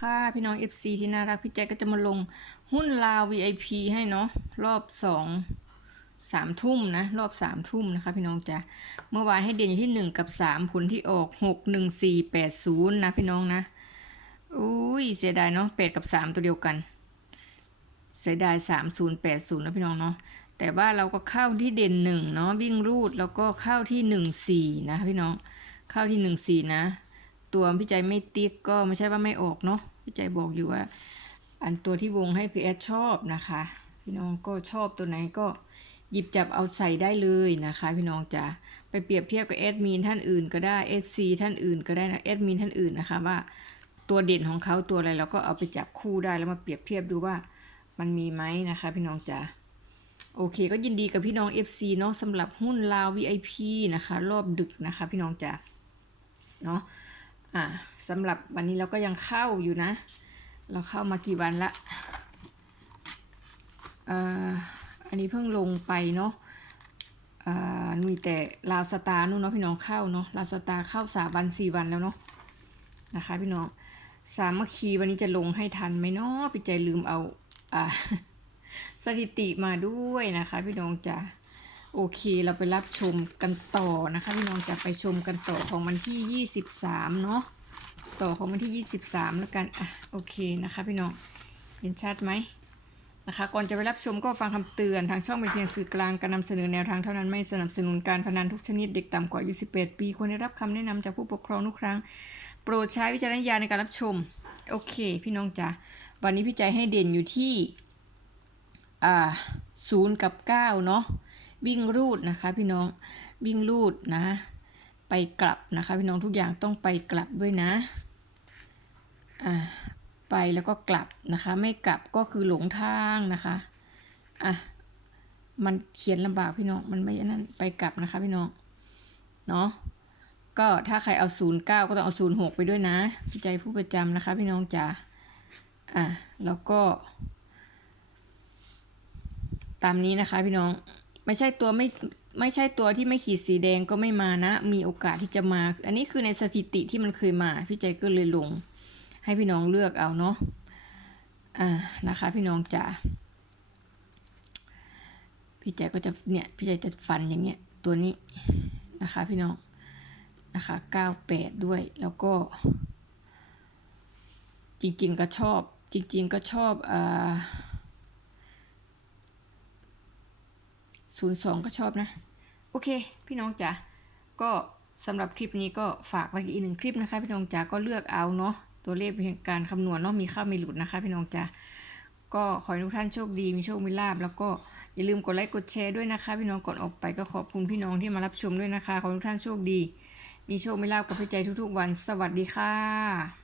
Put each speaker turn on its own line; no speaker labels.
ค่ะ พี่น้อง FC ที่น่ารักพี่แจ๊คก็จะมาลงหุ้นลาว VIP ให้เนาะรอบสองสามทุ่มนะรอบสามทุ่มนะคะพี่น้องจ้ะเมื่อวานให้เด่นอยู่ที่หนึ่งกับสามผลที่ออกหกหนึ่งสี่แปดศูนย์นะพี่น้องนะอุ้ยเสียดายเนาะแปดกับสามตัวเดียวกัน เสียดายสามศูนย์แปดศูนย์นะพี่น้องเนาะแต่ว่าเราก็เข้าที่เด่นหนึ่งเนาะวิ่งรูดแล้วก็เข้าที่หนึ่งสี่นะพี่น้องเข้าที่หนึ่งสี่นะ ตัวพี่ใจไม่ติ๊กก็ไม่ใช่ว่าไม่ออกเนาะพี่ใจบอกอยู่ว่า อันตัวที่วงให้คือแอดชอบนะคะ พี่น้องก็ชอบตัวไหนก็หยิบจับเอาใส่ได้เลยนะคะ พี่น้องจะไปเปรียบเทียบกับแอดมินท่านอื่นก็ได้เอซีท่านอื่นก็ได้นะแอดมินท่านอื่นนะคะว่าตัวเด่นของเขาตัวอะไรเราก็เอาไปจับคู่ได้แล้วมาเปรียบเทียบดูว่ามันมีไหมนะคะ พี่น้องจ๋าโอเค ก็ยินดีกับพี่น้อง FC เนาะสำหรับหุ้นลาว VIP นะคะ รอบดึกนะคะ พี่น้องจ๋าเนาะ อ่าสำหรับวันนี้เราก็ยังเข้าอยู่นะ เราเข้ามากี่วันละเอ่ออันนี้เพิ่งลงไปเนาะอ่ามีแต่ลาวสตาร์นู่นเนาะพี่น้องเข้าเนาะลาวสตาร์เข้าสามวันสี่วันแล้วเนาะนะคะพี่น้องสามัคคีวันนี้จะลงให้ทันไหมเนาะพี่ใจลืมเอาอ่าสถิติมาด้วยนะคะ พี่น้องจ้ะ โอเคเราไปรับชมกันต่อนะคะพี่น้องจะไปชมกันต่อของวันที่ 23 เนาะต่อของวันที่ 23 แล้วกันอะโอเคนะคะพี่น้องเห็นชัดไหมนะคะก่อนจะไปรับชมก็ฟังคำเตือนทางช่องเป็นเพียงสื่อกลางการนำเสนอแนวทางเท่านั้นไม่สนับสนุนการพนันทุกชนิดเด็กต่ำกว่าอายุ18 ปีควรได้รับคำแนะนำจากผู้ปกครองทุกครั้ง โปรดใช้วิจารณญาณในการรับชม โอเค พี่น้องจ๋าวันนี้พี่ใจให้เด่นอยู่ที่อ่าศูนย์กับเก้าเนาะ วิ่งรูดนะคะ พี่น้องวิ่งรูดนะ ไปกลับนะคะ พี่น้องทุกอย่างต้องไปกลับด้วยนะอ่าไปแล้วก็กลับนะคะ ไม่กลับก็คือหลงทางนะคะอะมันเขียนลำบากพี่น้องมันไม่นั่นไปกลับนะคะ พี่น้องเนาะก็ถ้าใครเอาศูนย์เก้าก็ต้องเอาศูนย์หกไปด้วยนะพี่ใจผู้ประจำนะคะ พี่น้องจ๋าอะแล้วก็ ตามนี้นะคะพี่น้อง ไม่ใช่ตัวไม่ไม่ใช่ตัวที่ไม่ขีดสีแดงก็ไม่มานะ มีโอกาสที่จะมา อันนี้คือในสถิติที่มันเคยมา พี่ใจก็เลยลง ให้พี่น้องเลือกเอาเนาะอ่านะคะ พี่น้องจ๋าพี่ใจก็จะเนี่ยพี่ใจจะฟันอย่างเงี้ยตัวนี้นะคะ พี่น้องนะคะ98ด้วยแล้วก็ จริง ๆ ก็ชอบ จริง ๆ ก็ชอบอ่า ศูนย์สองก็ชอบนะ โอเค พี่น้องจ๋าก็สำหรับคลิปนี้ก็ฝากไว้อีกหนึ่งคลิปนะคะ พี่น้องจ๋าก็เลือกเอาเนาะตัวเลขเป็นการคำนวณเนาะมีเข้ามีหลุดนะคะ พี่น้องจ๋าก็ขอให้ทุกท่านโชคดีมีโชคมีลาบแล้วก็อย่าลืมกดไลค์กดแชร์ด้วยนะคะ พี่น้องก่อนออกไปก็ขอบคุณพี่น้องที่มารับชมด้วยนะคะ ขอให้ทุกท่านโชคดี มีโชคมีลาบกับพี่ใจทุกๆวัน สวัสดีค่ะ